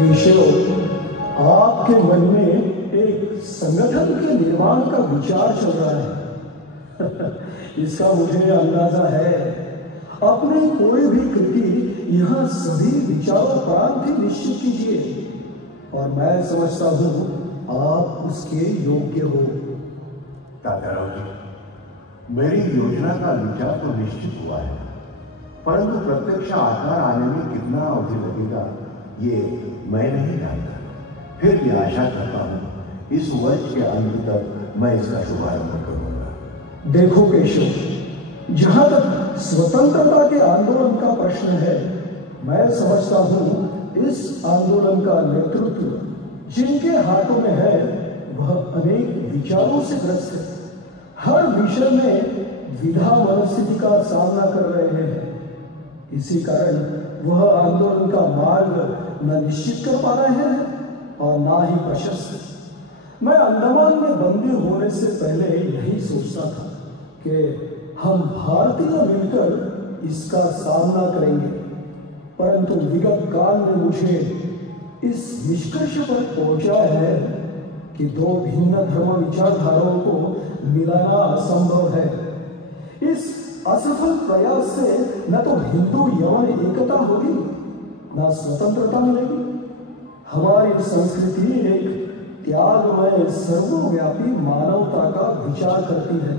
केशव, आपके मन में एक संगठन के निर्माण का विचार चल रहा है। इसका मुझे अंदाजा है। अपने कोई भी कृति यहाँ सभी विचारों प्रांत ही निश्चित कीजिए, और मैं समझता हूँ आप उसके योग्य हो। ताताराव जी, मेरी योजना का विचार तो निश्चित हुआ है, परंतु प्रत्यक्ष आकार आने में कितना अवधि लगेगा ये मैं नहीं जानता। फिर भी आशा करता हूँ इस वर्ष के अंत तक मैं इसका शुभारंभ करूंगा। देखो केशव, जहां तक स्वतंत्रता के आंदोलन का प्रश्न है, मैं समझता हूँ इस आंदोलन का नेतृत्व जिनके हाथों में है वह अनेक विचारों से ग्रस्त है। हर विषय में द्विधा मनस्थिति का सामना कर रहे हैं। इसी कारण वह आंदोलन का मार्ग न निश्चित कर पा रहे हैं और ना ही प्रशस्त। मैं अंडमान में बंदी होने से पहले यही सोचता था कि हम भारतीय मिलकर इसका सामना करेंगे, परंतु विगत काल ने मुझे इस निष्कर्ष पर पहुंचा है कि दो भिन्न धर्म विचारधाराओं को मिलाना असंभव है। इस असफल प्रयास से न तो हिंदू यवन एकता होगी, न स्वतंत्रता मिलेगी। हमारी संस्कृति एक त्यागमय सर्वव्यापी मानवता का विचार करती है,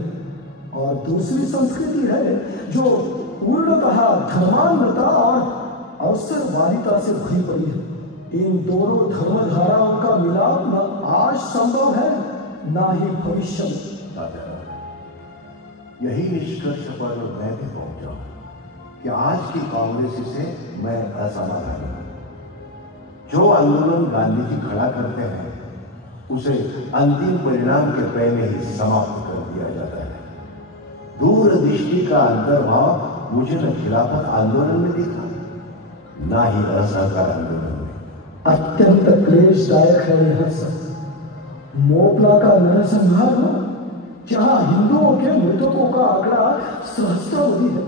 और दूसरी संस्कृति है जो पूर्णतः धर्मांधता और अवसरवादिता से भरी पड़ी है। इन दोनों धर्मधाराओं का मिलाप न आज संभव है, न ही भविष्य में। यही निष्कर्ष पर मैं भी पहुंचा कि आज की कांग्रेस से मैं असमाधान हूं। जो आंदोलन गांधी जी खड़ा करते हैं उसे अंतिम परिणाम के पहले ही समाप्त कर दिया जाता है। दूरदृष्टि का अंतर्भाव मुझे न खिलाफत आंदोलन में दिखा, ना ही असहकार आंदोलन में। अत्यंत क्लेशदायक है यह सब। मोपला का नरसंहार हुआ, जहां हिंदुओं के मृतकों का आंकड़ा सहस्रावधि है।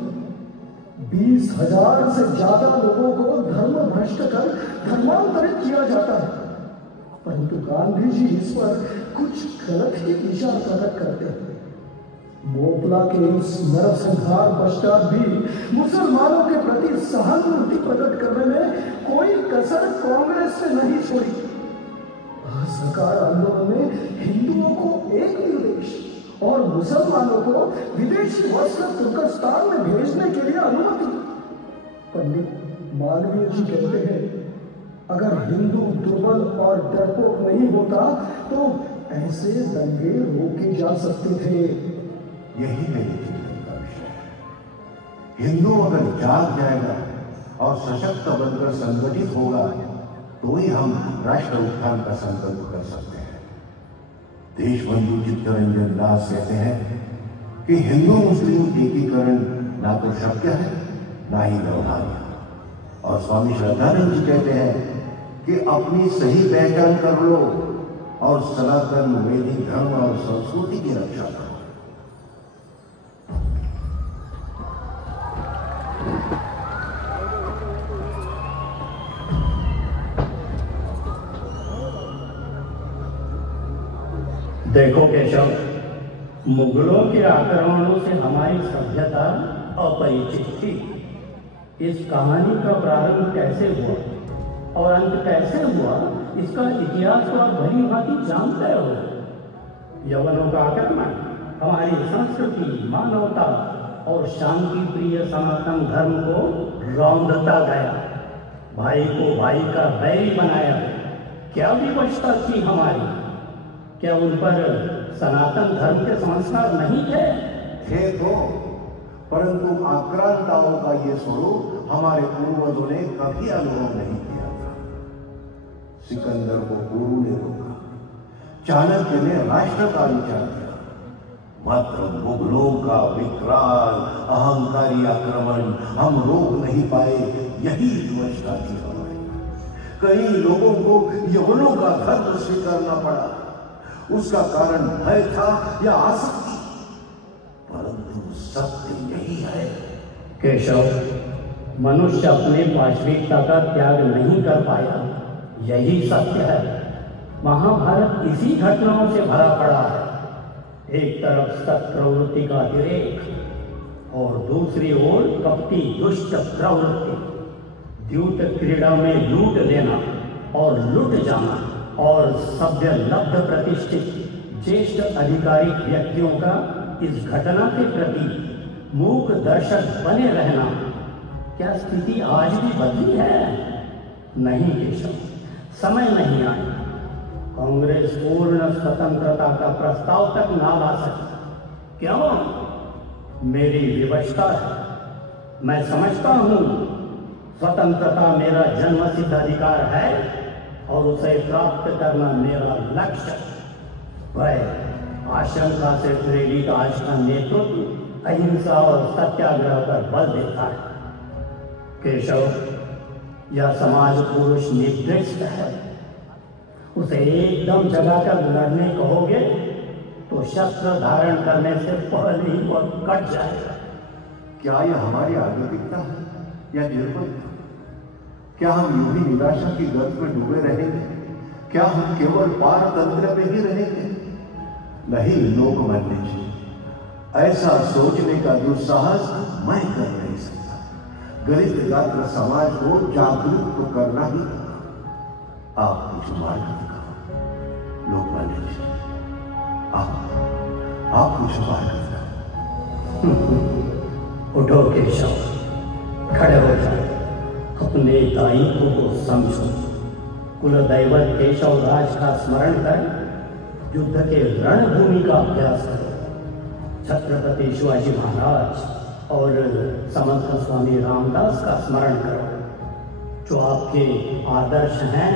20,000 से ज्यादा लोगों को धर्म भ्रष्ट कर धर्मांतरित किया जाता है, परंतु गांधी जी इस पर कुछ गलत ही विचार प्रकट करते हैं। मोपला के इस नरसंहार पश्चात भी मुसलमानों के प्रति सहानुभूति प्रकट करने में कोई कसर कांग्रेस ने नहीं छोड़ी। असहकार आंदोलन में हिंदुओं को एक निर्देश और मुसलमानों को विदेशी वस्त्र तुर्कस्तान में भेजने के लिए अनुमति। पंडित मालवीय जी कहते हैं, अगर हिंदू दुर्बल और डरपोक नहीं होता तो ऐसे दंगे रोके जा सकते थे। यही मेरी चिंतन का विषय है। हिंदू अगर जाग जाएगा और सशक्त बनकर संगठित होगा तो ही हम राष्ट्र उत्थान का संकल्प कर सकते हैं। देशबंधु चित्तरंजन दास कहते हैं कि हिंदू मुस्लिम एकीकरण ना तो शक्य है ना ही व्यवहार्य, और स्वामी श्रद्धानंद जी कहते हैं कि अपनी सही पहचान कर लो और सनातन वैदिक धर्म और संस्कृति की रक्षा करो। देखो केशव, मुगलों के आक्रमणों से हमारी सभ्यता अपरिचित थी। इस कहानी का प्रारंभ कैसे हुआ और अंत कैसे हुआ, इसका इतिहास तो आप भली भांति जानते हो। यवनों का आक्रमण हमारी संस्कृति, मानवता और शांति प्रिय सनातन धर्म को रौंदता गया, भाई को भाई का बैरी बनाया। क्या विवशता थी हमारी? क्या उन पर सनातन धर्म के संस्कार नहीं थे तो, परंतु आक्रांताओं का ये स्वरूप हमारे पूर्वजों ने कभी अनुभव नहीं किया था। सिकंदर को गुरु ने रोका, चाणक्य ने राष्ट्र का विचार किया, मात्र मुगलों का विकराल अहंकारी आक्रमण हम रोक नहीं पाए। यही विवशता थी हमारी। कई लोगों को यवनों का धर्म स्वीकारना पड़ा। उसका कारण भय था या आसक्ति, परंतु सत्य यही है। केशव, मनुष्य अपने पाशविकता का त्याग नहीं कर पाया, यही सत्य है। महाभारत इसी घटनाओं से भरा पड़ा है। एक तरफ सत प्रवृत्ति का अतिरेक और दूसरी ओर कपटी दुष्ट प्रवृत्ति। द्यूत क्रीड़ा में लूट लेना और लुट जाना और सभ्य लब्ध प्रतिष्ठित ज्येष्ठ अधिकारिक व्यक्तियों का इस घटना के प्रति मूक दर्शक बने रहना, क्या स्थिति आज भी बदली है? नहीं केशव, समय नहीं आया। कांग्रेस पूर्ण स्वतंत्रता का प्रस्ताव तक ना ला सकी। क्यों? मेरी विवशता है। मैं समझता हूं स्वतंत्रता मेरा जन्मसिद्ध अधिकार है और उसे प्राप्त करना मेरा लक्ष्य। वह आशंका से प्रेरित आज का नेतृत्व अहिंसा और सत्याग्रह पर बल देता है। केशव, यह समाज पुरुष निर्दिष्ट है। उसे एकदम जगाकर लड़ने कहोगे तो शस्त्र धारण करने से पहले ही वह कट जाएगा। क्या यह हमारी आध्यात्मिकता है या निर्बलता? क्या हम यूं ही निराशा की गर्त में डूबे रहेंगे? क्या हम केवल पारतंत्र में ही रहेंगे? नहीं लोकमान्य जी, ऐसा सोचने का दुस्साहस मैं कर नहीं सकता। गरीब गात्र समाज को जागरूक तो करना ही होगा। आप कुछ मार्ग दिखाओ लोकमान्य जी, आप कुछ मार्ग दिखाओ। उठो केशव, खड़े हो जाओ, अपने दायित्व को समझो। कुलदैवत केशव राज का स्मरण कर युद्ध के रणभूमि का अभ्यास करो। छत्रपति शिवाजी महाराज और समर्थ स्वामी रामदास का स्मरण करो जो आपके आदर्श हैं।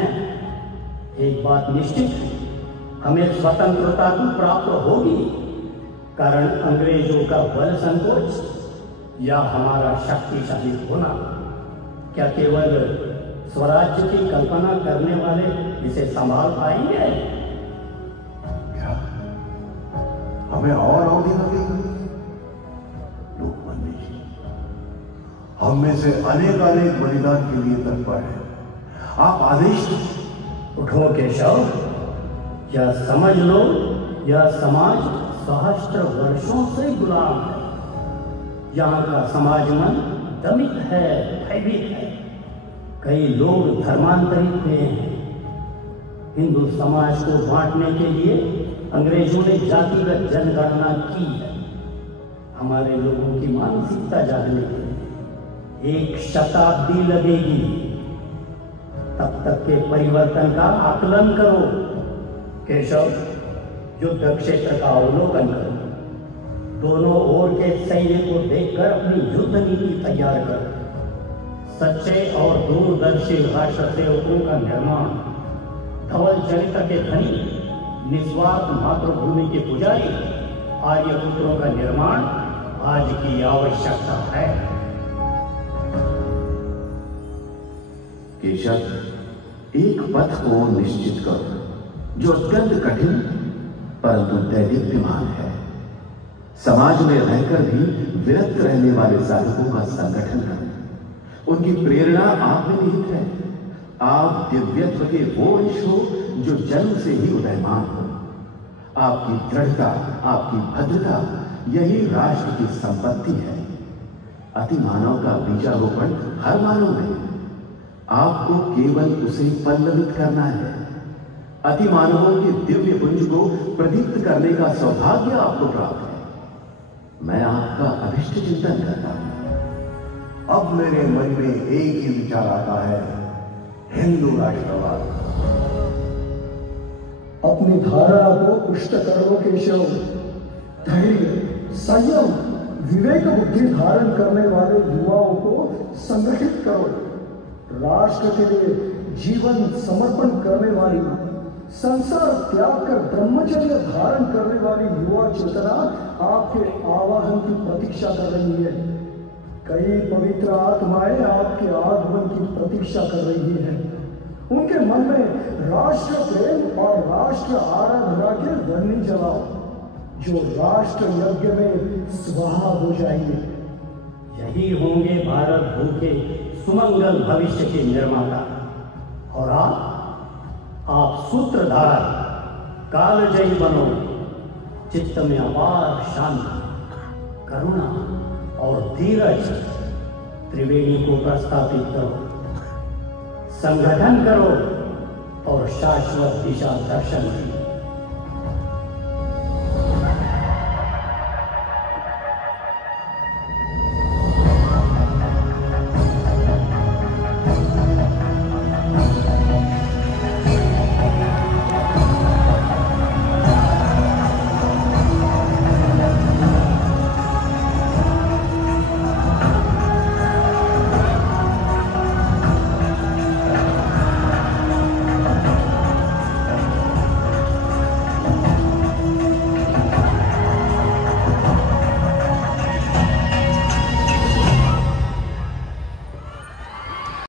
एक बात निश्चित है, हमें स्वतंत्रता तो प्राप्त होगी, कारण अंग्रेजों का बल संकोच या हमारा शक्तिशाली होना। क्या केवल स्वराज्य की कल्पना करने वाले इसे संभाल पाएंगे? क्या हमें और अवधि लगेगी? लोकमान्य जी, हम में से अनेक बलिदान के लिए तत्पर हैं। आप आदेश। उठो केशव, यह समझ लो, यह समाज सहस्त्र वर्षों से गुलाम है। यहाँ का समाज मन दमित है, भयभीत है। कई लोग धर्मांतरित हुए हैं। हिंदू समाज को बांटने के लिए अंग्रेजों ने जातिगत जनगणना की है। हमारे लोगों की मानसिकता जागने के लिए 1 शताब्दी लगेगी। तब तक के परिवर्तन का आकलन करो। केशव, युद्ध क्षेत्र का अवलोकन करो। दोनों ओर के सैन्य को देखकर अपनी युद्ध नीति तैयार करो। सच्चे और दूरदर्शी राष्ट्र सेवकों का निर्माण, धवल चरित्र के धनी, निस्वार्थ मातृभूमि के पुजारी, आर्यपुत्रों का निर्माण आज की आवश्यकता है। केशव, एक पथ को निश्चित करो जो अत्यंत कठिन परंतु दैदीप्यमान है। समाज में रहकर भी विरक्त रहने वाले साधकों का संगठन करें। उनकी प्रेरणा आप में निहित है। आप दिव्यत्व के वो अंश हो जो जन्म से ही उदयमान हो। आपकी दृढ़ता, आपकी भद्रता, यही राष्ट्र की संपत्ति है। अति मानव का बीजारोपण हर मानव में। आपको केवल उसे पल्लवित करना है। अति मानवों के दिव्य पुंज को प्रदीप्त करने का सौभाग्य आपको प्राप्त है। मैं आपका अभिष्ट चिंतन करता हूं। अब मेरे मन में एक ही विचार आता है, हिंदू राष्ट्रवाद। अपनी धारणा को पुष्ट करो केशव। धैर्य, संयम, विवेक बुद्धि धारण करने वाले युवाओं को संगठित करो। राष्ट्र के लिए जीवन समर्पण करने वाली, संसार त्याग कर ब्रह्मचर्य धारण करने वाली युवा चेतना आपके आवाहन की प्रतीक्षा कर रही है। कई पवित्र आत्माएं आपके आगमन की प्रतीक्षा कर रही हैं। उनके मन में राष्ट्र प्रेम और राष्ट्र आराधना के धरनी जलाओ, जो राष्ट्र यज्ञ में स्वाहा हो जाएंगे। यही होंगे भारत भूखे सुमंगल भविष्य के निर्माता। और आप आप सूत्रधार कालजयी बनो, चित्त में अपार शांति, करुणा और धीरज त्रिवेणी को प्रस्थापित करो, संगठन करो और शाश्वत दिशा दर्शन दो।